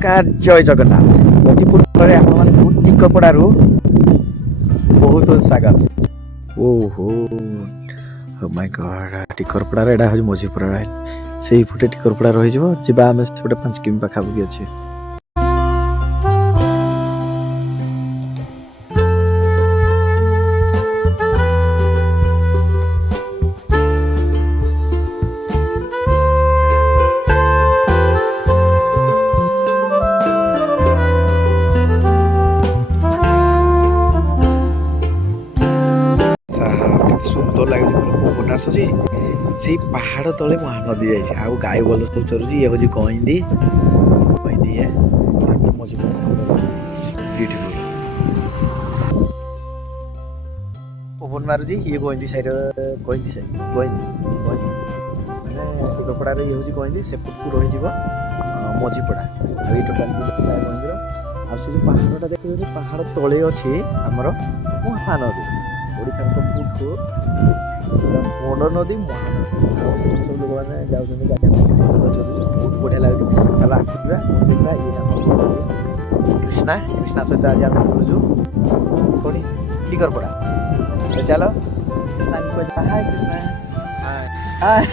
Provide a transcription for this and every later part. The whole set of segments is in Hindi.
जय जगन्नाथ मणिपुर टिकपड़ारू बहुत स्वागत। ओहो माय गॉड टिकरपड़ार एटा हूँ मझीपुरा से फुटे टिकरपड़ा रही जा आम से 5 किमी पाखापाखि अच्छे। सुंदर लगे पवन आसुची से पहाड़ तले महानदी जाए गाय बल सब चलुची ये हूँ गईंदी गईंदी है ब्यूटीफुल पवन मारुची ये गईंदी साइड गईंदी साइड गईंदी गईंदी माने टिकरपड़ार ये हूँ गईंदी सेपटू रही मझीपड़ा ये टोटाल मंदिर आ पहाड़टा देखिए पहाड़ तले अच्छी आमर महानदी ओडिशा सबुठू बड़ नदी महानदी सब लोक मैंने जाऊँ बहुत बढ़िया लगे। चलो आखिर देखा ये कृष्णा कृष्णा सहित आज आम बुलूँ कौन टिकरपड़ा चलो कृष्णा हाय कृष्णा हाय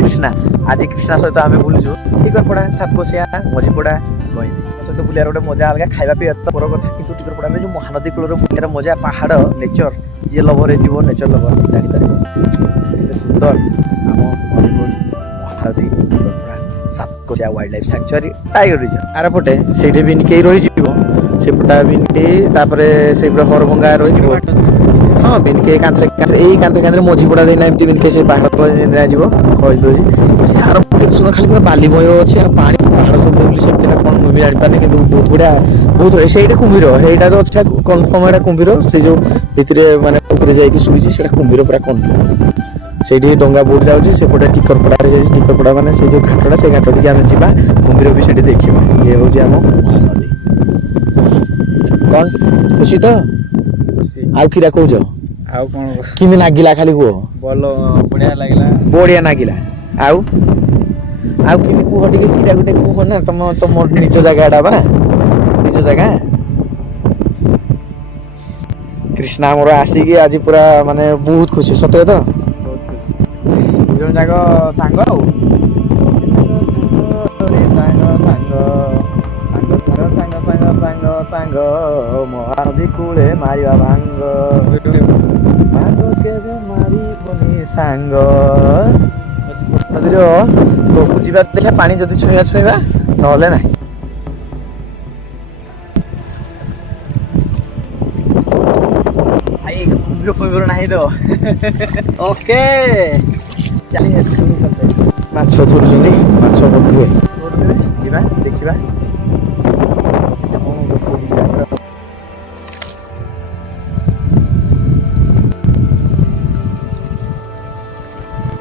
कृष्णा आज कृष्णा सहित आम बुलूँ टिकरपड़ा सातकोशिया मझीपड़ा गईंदी सहित बुलार गोटे मजा अलग खावा पीवा तो बड़ कथा कि टिकरपड़ा जो महानदी कूल बुलार मजा पहाड़ नेचर जी लभर हो नेचर लभर जापर सुंदर आम Mahanadi Tikarpada Satkosia wildlife sanctuary tiger reserve आर पटे से बिनके रही सेपटा बिनके से हरभंगा रही हाँ बिनके कांतरे मझीपड़ा देना एमती बिनके से पहाड़ सुंदर खाली पूरा बालीमय अच्छे पानी पहाड़ सब से कौन मुझे जापारे कि बहुत बढ़िया बहुत से कुम्भीर ସେଇଟା तो अच्छा कन्फर्म है कुम्भीर से जो भितर माने जाइए शुई से कुम्भीर पूरा कन्फर्म से डंगा बोट जाऊँगी सेपटे टिकरपड़ा टिकरपड़ा माने से जो घाटटा से घाट टी आम जा कुम्भीर भी से देखा ये हूँ आम महानदी कौन खुशी तो आउ किरा कौच आउ कौन किमी नागिला खाली कह बोल बढ़िया लागला बढ़िया नागिला आउ आउ किमी कह टे किरा गोटे कह ना तुम तुम निज जगह बा निज जगह कृष्णा मोर आसिकी आज पूरा माने बहुत खुशी सतरे तो बहुत खुशी जन जाक सांग सांग महानदी कूले मारिया भांग भांग केबे मारिबनी सांग नदीर तो जीवा देखा पानी जदि छुईवा छुईवा नहले ना आई कुम्भीर कुम्भीर नाही तो ओके चलिए माछ धरुछन्ती माछ बधुए जीवा देखिबा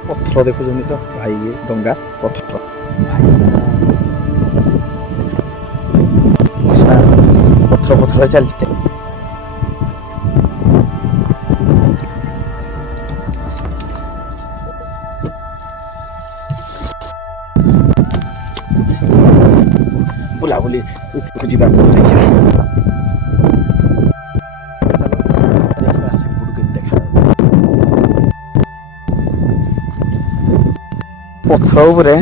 पत्थर देखुं तो भाई ये डंगा पत्थर पत्थर पत्थर चलते बुलाबुली जा पत्थर उपरे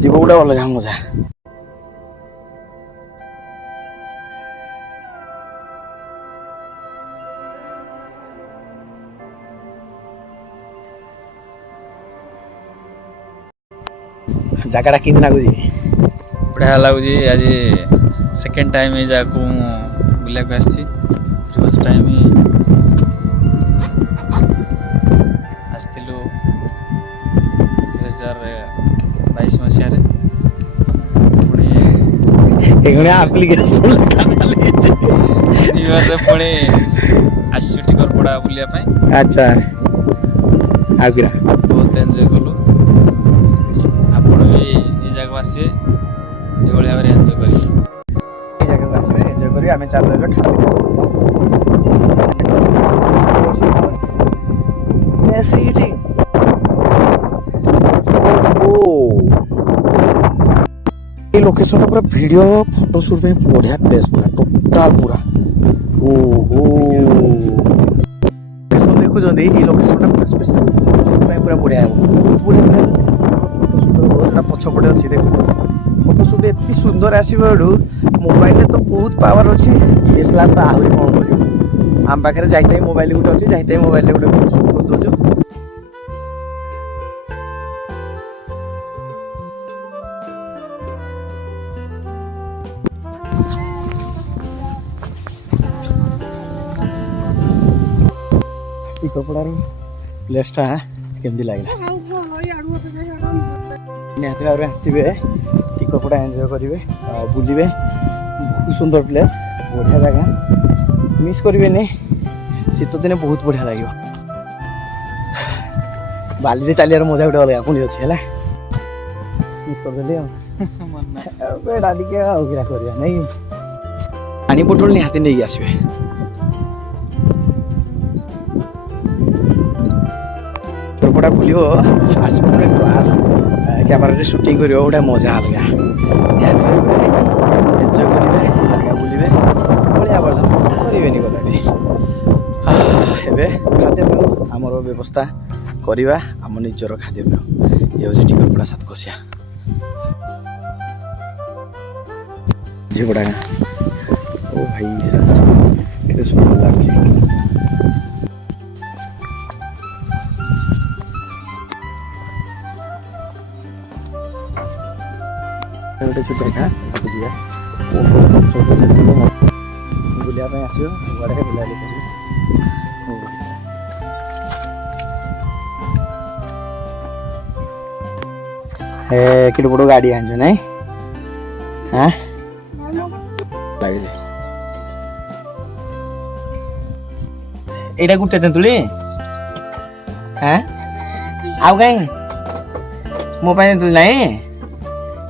जीव गोटे अलग मजा जगह कि लगुच बढ़िया लगुच आज सेकेंड टाइम ये जगह को बुला फर्स्ट टाइम आसलु 2000 22 ମସିହାରେ ପୁଣି ଏଗୁଣା ଆପ୍ଲିକେସନ ଲେଖା ଚାଲିଛି। ନ୍ୟୁ ଇୟରରେ ପୁଣି ଆସିଛୁ ଟିକରପଡ଼ା ବୁଲିବା ପାଇଁ। ଆଚ୍ଛା ଆଗ୍ରା ବହୁତ ଏନ୍ଜୟ କଲୁ। ଆପଣ ବି ଏ ଜାଗାକୁ ଆସିବେ ଯେଭଳି ଭାବରେ ଏନ୍ଜୟ କରିବେ। এই জায়গাକୁ ଆସିବେ ଏନ୍ଜୟ କରିବେ। ଆମେ ଚାଲୁ ଏବେ ଖାଇବା। Yes, eating. এই লোকেশনটা ପୁରା ଭିଡ଼ିଓ ଫଟୋ ସୁଟ୍ ପାଇଁ ବଢ଼ିଆ ପ୍ଲେସ୍ ପୁରା ଟୋଟାଲ ପୁରା ଓହୋ ଲୋକେସନ ଦେଖୁଛନ୍ତି। ଏଇ ଲୋକେସନଟା ପୁରା ସ୍ପେଶାଲ ପାଇଁ ପୁରା ବଢ଼ିଆ ହେବ। ବହୁତ ବଢ଼ିଆ ଫଟୋ ସୁଟ୍ ହେବ। ସେଟା ପଛପଟେ ଅଛି ଦେଖ ଫଟୋ ସୁଟ୍ ଏତେ ସୁନ୍ଦର ଆସିବ ଏଠୁ। ମୋବାଇଲରେ ତ ବହୁତ ପାୱାର ଅଛି। DSLR ତ ଆହୁରି କଣ କରିବ। ଆମ ପାଖରେ ଯାଇତାଇ ମୋବାଇଲ ଗୋଟେ ଅଛି। ଯାଇତାଇ ମୋବାଇଲରେ ଗୋଟେ ଫଟୋ ସୁଟ୍ କରିଦେଉଛୁ। ଟିକରପଡ଼ାର ପ୍ଲେସ୍ଟା କେମିତି ଲାଗିଲା? ନିହାତି ଭାବରେ ଆସିବେ ଟିକରପଡ଼ା ଏନ୍ଜୟ କରିବେ ଆଉ ବୁଲିବେ। ବହୁତ ସୁନ୍ଦର ପ୍ଲେସ୍ ବଢ଼ିଆ ଜାଗା ମିସ୍ କରିବେନି। ଶୀତ ଦିନେ ବହୁତ ବଢ଼ିଆ ଲାଗିବ। ବାଲିରେ ଚାଲିବାର ମଜା ଗୋଟେ ଅଲଗା ପୁଣି ଅଛି ହେଲା। ମିସ୍ କରିଦେଲି ଆଉ ଏଇଟା ଟିକେ ଆଉ କିରା କରିବା ନାଇଁ। ପାଣି ବୋଟଲ ନିହାତି ନେଇକି ଆସିବେ। ଟିକରପଡ଼ା ବୁଲିବ ଆସିବ ଗୋଟେ କ୍ଲାସ୍ କ୍ୟାମେରାରେ ସୁଟିଂ କରିବ ଗୋଟେ ମଜା ଅଲଗା। ନିହାତି ଏନ୍ଜୟ କରିବେ ହାଲକା ବୁଲିବେ ଭଳିଆ ବର୍ଷ କରିବେନି କଦାପି। ଏବେ ଖାଦ୍ୟପେୟ ଆମର ବ୍ୟବସ୍ଥା କରିବା ଆମ ନିଜର ଖାଦ୍ୟପେୟ। ଇଏ ହେଉଛି ଟିକରପଡ଼ା ସାତକୋଶିଆ ଝିପଡ଼ା ଗାଁ। ଓ ଭାଇ ସାର୍ କେତେ ସୁନ୍ଦର ଲାଗୁଛି। ଗୋଟେ ଛୋଟ ଗାଁ ଯିବା ଛୋଟ ଛୋଟ ବୁଲିବା ପାଇଁ ଆସିବ। ସବୁଆଡ଼େ ବୁଲାବୁଲି କରିବ। ହେ କେତେ ବଡ଼ ଗାଡ଼ି ଆଣିଛ ନାଇଁ? ହାଁ ଲାଗିଛି। ଏଇଟା ଗୋଟେ ତେନ୍ତୁଳି ହାଁ ଆଉ କାଇଁ ମୋ ପାଇଁ ତେନ୍ତୁଳି ନାହିଁ?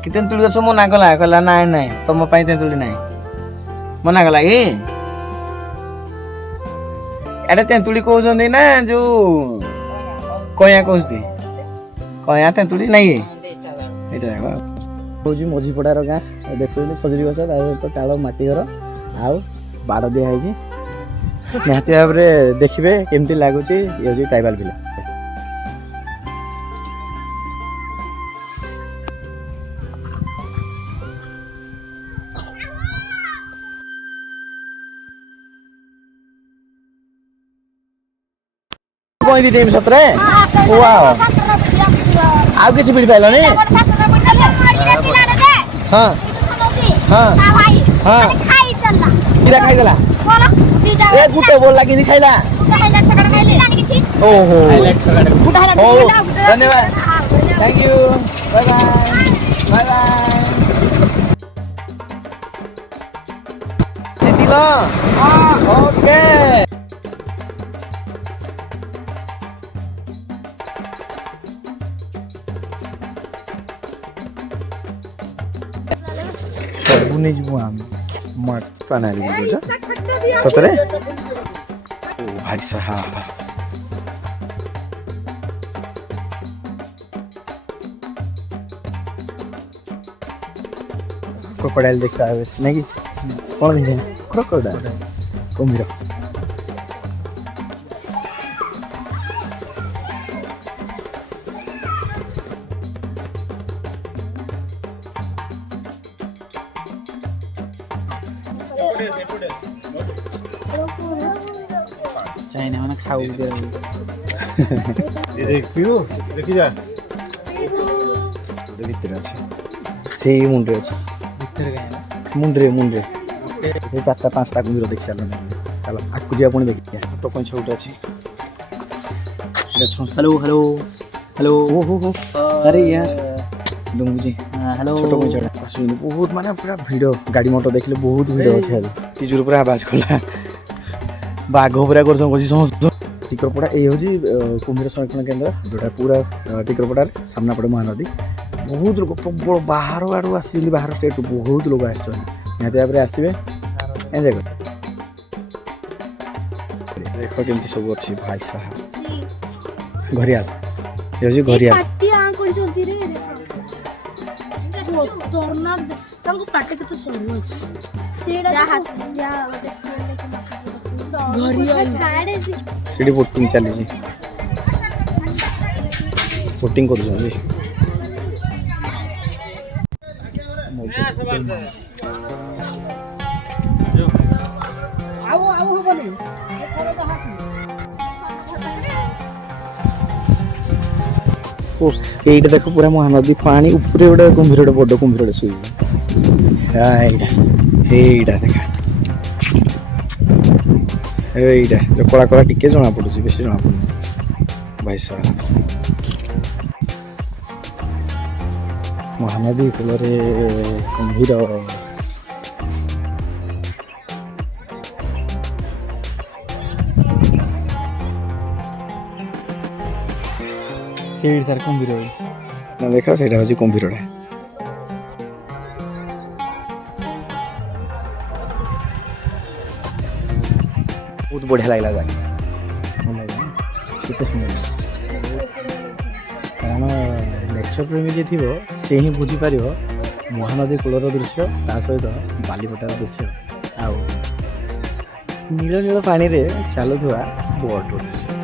କି ତେନ୍ତୁଳି ଗଛ ମନା କଲା କହିଲା ନାଇଁ ନାଇଁ ତମ ପାଇଁ ତେନ୍ତୁଳି ନାହିଁ ମନା କଲା କି? ଏଟା ତେନ୍ତୁଳି କହୁଛନ୍ତି ନା ଯୋଉ କଇଁଆ କହୁଛନ୍ତି? କଇଁଆ ତେନ୍ତୁଳି ନାଇଁ କି? ଏଇଟା ହଉଛି ମଝିପଡ଼ାର ଗାଁ। ଦେଖୁଛନ୍ତି ଖଜୁରୀ ଗଛ ତା ସହିତ ଚାଳ ମାଟି ଘର ଆଉ ବାଡ଼ ଦିଆହେଇଛି। ନିହାତି ଭାବରେ ଦେଖିବେ କେମିତି ଲାଗୁଛି। ଇଏ ହେଉଛି ଟ୍ରାଇବାଲ ଭିଲେଜ। କଇଁଦି ଦେବି ସତରେ ଆଉ କିଛି ପିଡ଼ି ପାଇଲନି? ହଁ ହଁ ହଁ କିରା ଖାଇଦେଲା ଏ ଗୋଟେ ବୋଲ ଲାଗିଛି ଖାଇଲା। ଓହୋ ହଉ ଧନ୍ୟବାଦ thank you bye bye bye bye. ଜିତିଲ ଓକେ। ସବୁ ନେଇଯିବୁ ଆମେ ମଟନ ଆଣିବୁ ବୁଝ ସତରେ? ଓ ଭାଇ ସାହାବ କ୍ରୋକୋଡାଇଲ ଦେଖିବା ନାଇଁ କି? କ'ଣ ଦେଖିବା? କ୍ରୋକୋଡାଇଲ କୁମ୍ଭୀର। ଚାଇନା ମାନେ ଖାଉ ଦେଖିବୁ ଦେଖି ଯା ଭିତରେ ଅଛି ସେଇ ମୁଣ୍ଡରେ ଅଛି ମୁଣ୍ଡରେ ମୁଣ୍ଡରେ ଚାରିଟା ପାଞ୍ଚଟା କୁମ୍ଭୀର ଦେଖି ସାରିଲାଣି। ଚାଲ ଆଗକୁ ଯିବା ପୁଣି ଦେଖିବା। ଛୋଟ କଇଁଛ ଗୋଟେ ଅଛି। ହ୍ୟାଲୋ ହ୍ୟାଲୋ ହ୍ୟାଲୋ ଓ ହୋ ହୋ ଆରେ ୟାର ଡୁଙ୍ଗୁଛି ହ୍ୟାଲୋ ଛୋଟ କଇଁଛଟା ଆସୁଛନ୍ତି ବହୁତ ମାନେ ପୁରା ଭିଡ଼ ଗାଡ଼ି ମଟର ଦେଖିଲେ ବହୁତ ଭିଡ଼ ଅଛି ଆଜି ତିଜୁର ପୁରା ଆବାଜ କଲା ବାଘ ପୁରା କରୁଛନ୍ତି କହୁଛି ସମସ୍ତ ଟିକରପଡ଼ା ଏଇ ହେଉଛି କୁମ୍ଭୀର ସଂରକ୍ଷଣ କେନ୍ଦ୍ର ଯେଉଁଟା ପୁରା ଟିକରପଡ଼ାରେ ସାମ୍ନା ପଡ଼େ ମହାନଦୀ ବହୁତ ଲୋକ ପ୍ରବଳ ବାହାର ଆଡ଼ୁ ଆସିଛନ୍ତି ବାହାର ଷ୍ଟେଟ୍ରୁ ବହୁତ ଲୋକ ଆସିଛନ୍ତି ନିହାତି ଭାବରେ ଆସିବେ ଏନ୍ଜୟ କର ଦେଖ କେମିତି ସବୁ ଅଛି ଭାଇ ସାହା ଘରିଆଳ ଏ ହେଉଛି ଘରିଆଳ ପାଟି କେତେ ସରୁ ଅଛି ସେଠି ବୋଟିଂ ଚାଲିଛି ବୋଟିଂ କରୁଛନ୍ତି এইটা দেখো পুরা মহানদী পানি উপরে গোটে কুম্ভীরଟେ বড় কুম্ভୀରଟେ ଶୋଇଛି এইটা ଦେଖା এইটা କଳା କଳା ଟିକେ ଜଣା ପଡୁଛି ବେଶୀ ଜଣା ପଡୁନି ଭାଇ ସାହା ମହାନଦୀ କୂଳରେ କୁମ୍ଭୀର ସେଇଠି ସାର୍ କୁମ୍ଭୀର ଦେଖା ସେଇଟା ହେଉଛି କୁମ୍ଭୀରଟା ବହୁତ ବଢ଼ିଆ ଲାଗିଲା ଜାଗା ଭଲ ଲାଗିଲା କେତେ ସୁନ୍ଦର କାରଣ ନେଚର ପ୍ରେମୀ ଯିଏ ଥିବ ସେ ହିଁ ବୁଝିପାରିବ ମହାନଦୀ କୂଳର ଦୃଶ୍ୟ ତା ସହିତ ବାଲିପଟାର ଦୃଶ୍ୟ ଆଉ ନୀଳ ନୀଳ ପାଣିରେ ଚାଲୁଥିବା ବୋଟ୍ର ଦୃଶ୍ୟ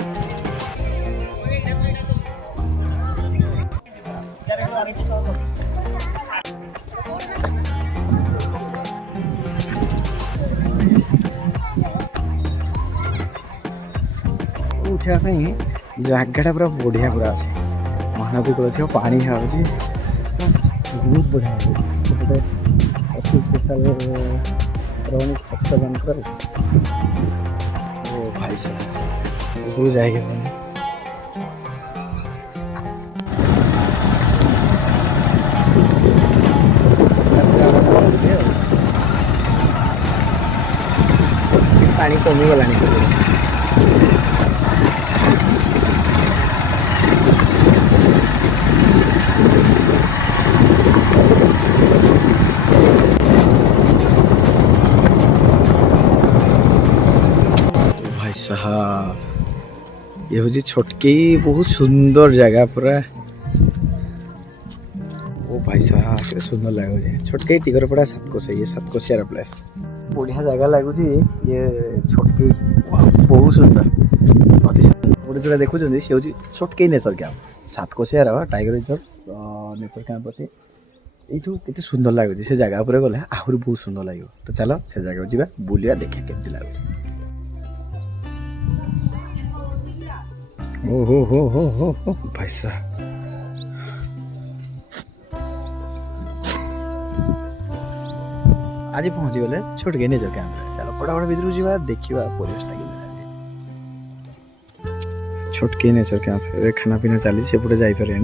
ଉଠିବା ପାଇଁ ଜାଗାଟା ପୁରା ବଢ଼ିଆ ପୁରା ଅଛି ମହାନଦୀ କୂଳ ଥିବ ପାଣି ହେଉଛି ବହୁତ ବଢ଼ିଆ ସେପଟେ ଅଛି ସ୍ପେଶାଲ ରହୁନି ଭକ୍ତମାନଙ୍କର ଓ ଭାଇ ସବୁ ଯାଇକି ପାଣି କମିଗଲାଣି साहब ये हूँ छोटकी बहुत सुंदर जगह पूरा ओ भाई साहब के सुंदर लगे छोटकी टिकरपड़ा सातकोशिया ये सातकोशिया प्लेस बढ़िया जगह लगुच ये छोटकी बहुत सुंदर अति सुंदर जो देखुं सी हूँ छोटकी nature camp Satkosia tiger reserve nature camp अच्छे यू के सुंदर लगुच से जगह पर गले आहरी बहुत सुंदर लगे तो चलो से जगह जा बुलिया देखा केमती लगुच ओ हो भाई साहब आज पहुंची गले छोट के नेचर कैंप चलो फटाफट भीतर जा देखा परिवेश छोट के नेचर कैंप खाना पीना चली सेपटे जापरे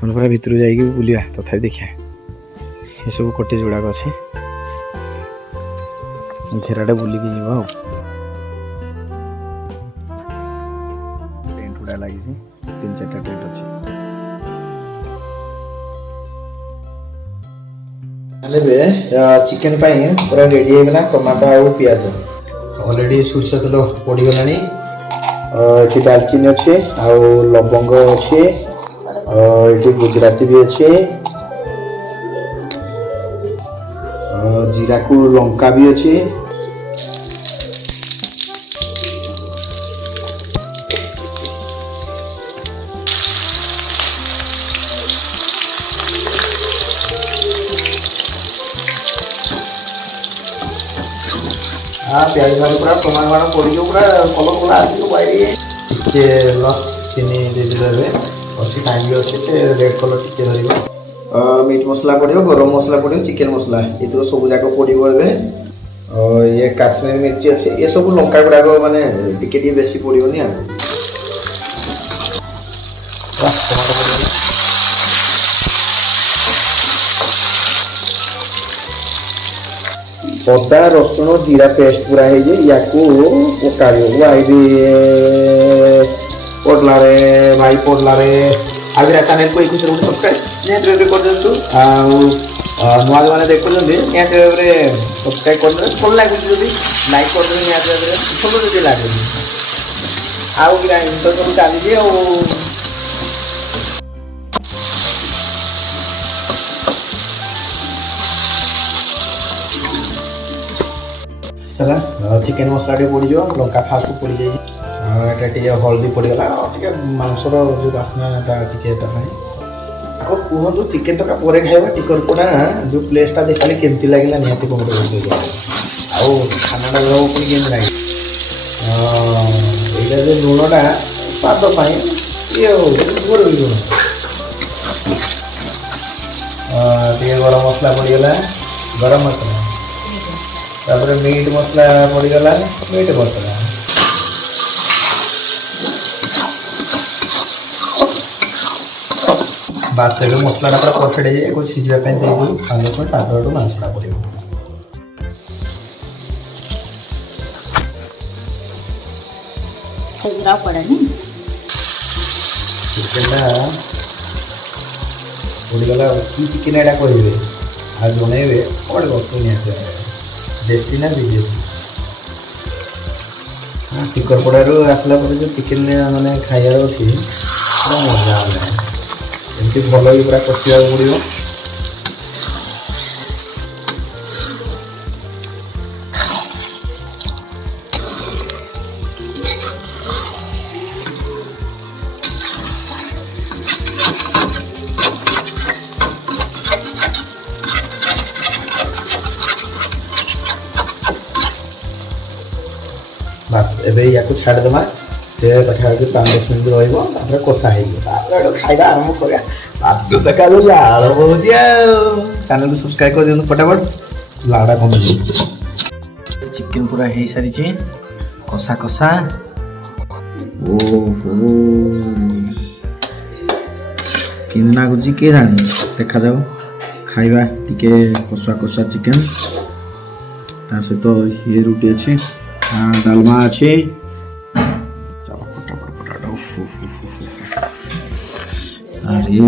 पूरा भीतर जाइए बुलिया तथा देखा ये सब कटेज गुड़ाक अच्छे घेराटे बुलिकी जा लगी 3-4 टेंट अच्छी चिकेन पूरा रेडी होगा टमाटो आउ पियाज ऑलरेडी सोरष तेल पड़गला ये दालचीनी अच्छे आउ लवंग अच्छे ये गुजराती भी अच्छे जीरा को लंका भी अच्छे हाँ प्याज भाजी पूरा टमाटो पड़ी पूरा कलर कला टे चीनी देदेवे अच्छी टाइम भी अच्छे से रेड कलर टे धर मीट मसला पड़ो गरम मसला पड़ो चिकेन मसला ये सब जाक पड़ो ये काश्मीर मिर्ची अच्छे ये सब लंका गुड़ाक मानने टे बेसी पड़ोनी ଅଦା ରସୁଣ ଜିରା ପେଷ୍ଟ ପୁରା ହେଇଛି ୟାକୁ ପକାଯିବ ଆଇବି ପଡ଼ିଲାରେ ଭାଇ ପଡ଼ିଲାରେ ଆଗରେ ଚ୍ୟାନେଲକୁ ଏଇ ଖୁସିରେ ଗୋଟେ ସବସ୍କ୍ରାଇବ୍ ନିହାତି ଭାବରେ କରିଦିଅନ୍ତୁ ଆଉ ନୂଆ ଯେଉଁମାନେ ଦେଖୁଛନ୍ତି ନିହାତି ଭାବରେ ସବସ୍କ୍ରାଇବ୍ କରିଦେବେ ଭଲ ଲାଗୁଛି ଯଦି ଲାଇକ୍ କରିଦେବେ ନିହାତି ଭାବରେ ଭଲ ଯଦି ଲାଗୁଛି ଆଉ ଗ୍ରାଇଣ୍ଡ ତ ସବୁ ଚାଲିଛି ଆଉ ହେଲା ଚିକେନ ମସଲା ଟିକେ ପଡ଼ିଯିବ ଲଙ୍କା ଫାଷ୍ଟ ପଡ଼ିଯାଇଛି ଆଉ ଏଇଟା ଟିକେ ହଳଦୀ ପଡ଼ିଗଲା ଆଉ ଟିକେ ମାଂସର ଯେଉଁ ବାସ୍ନାଟା ଟିକେ ତା ପାଇଁ ଆଉ କୁହନ୍ତୁ ଚିକେନ ତରକା ପରେ ଖାଇବା ଟିକରପଡ଼ା ଯେଉଁ ପ୍ଲେସ୍ଟା ଦେଖିଲେ କେମିତି ଲାଗିଲା ନିହାତି କମେଣ୍ଟ ରୋଷେଇ ଆଉ ଖାନାଟା ଦେବାକୁ ପୁଣି କେମିତି ଲାଗିଲା ଏଇଟା ଯେଉଁ ଲୁଣଟା ସ୍ୱାଦ ପାଇଁ ଇଏ ହେଉଛି ଲୁଣ ଟିକେ ଗରମ ମସଲା ପଡ଼ିଗଲା ଗରମ ମସଲା ତାପରେ ମିଟ୍ ମସଲା ପଡ଼ିଗଲା ମିଟ୍ ମସଲା ବାସ୍ ଏବେ ମସଲାଟା ପୁରା ପରଫେକ୍ଟ ହେଇଯାଏ ଏକୁ ସିଝିବା ପାଇଁ ଦେଇଦେବୁ 5 ମିନିଟ୍ ତାପରେ ମାଂସଟା ପଡ଼ିବ ଚିକେନଟା ପଡ଼ିଗଲା କି ଚିକେନ ଏଇଟା କହିବେ ଆଉ ଜଣେଇବେ କ'ଣ ବସୁ ନିହାତି ଦେଶୀ ନା ବିଦେଶୀ ଟିକରପଡ଼ାରୁ ଆସିଲା ପରେ ଯେଉଁ ଚିକେନ ମାନେ ଖାଇବାର ଅଛି ପୁରା ମଜା ହେଲା ଏମିତି ଭଲ ବି ପୁରା କଷିବାକୁ ପଡ଼ିବ ବାସ୍ ଏବେ ୟାକୁ ଛାଡ଼ିଦେବା ସେ ପାଖାପାଖି 5-10 ମିନିଟ୍ ରହିବ ତାପରେ କଷା ହେଇଯିବ ତାପରେ ଖାଇବା ଆରମ୍ଭ କରିବା ଭାତ ଦେଖାଯାଉଛି ଆରମ୍ଭ ହେଉଛି ଆଉ ଚ୍ୟାନେଲକୁ ସବସ୍କ୍ରାଇବ୍ କରିଦିଅନ୍ତୁ ଫଟାଫଟ ଲାଉଡ଼ା କମିଯିବ ଚିକେନ ପୁରା ହେଇସାରିଛି କଷା କଷା ଓହୋ କେମିତି ଲାଗୁଛି କିଏ ଜାଣି ଦେଖାଯାଉ ଖାଇବା ଟିକେ କଷା କଷା ଚିକେନ ତା ସହିତ ଇଏ ରୁଟି ଅଛି ଡାଲମା ଅଛି अरे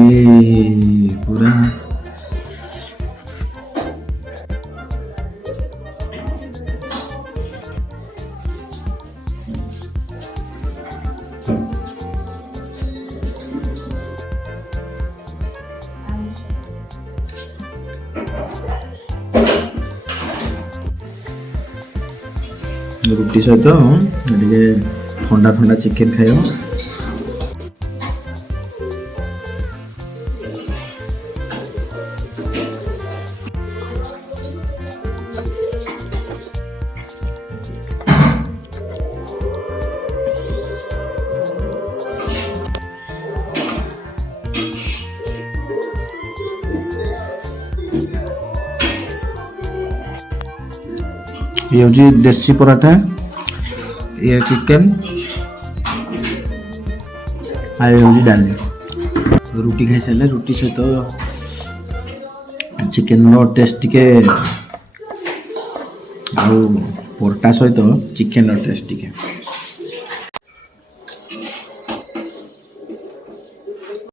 पूरा रुटी सहित टे ठंडा ठंडा चिकेन खाइब ये हूँ देसी पराठा ये चिकेन आ हूँ डाली रुटी खाई सारे रुटी सहित चिकेन टेस्ट टिके पराठा सहित चिकेन टेस्ट टिके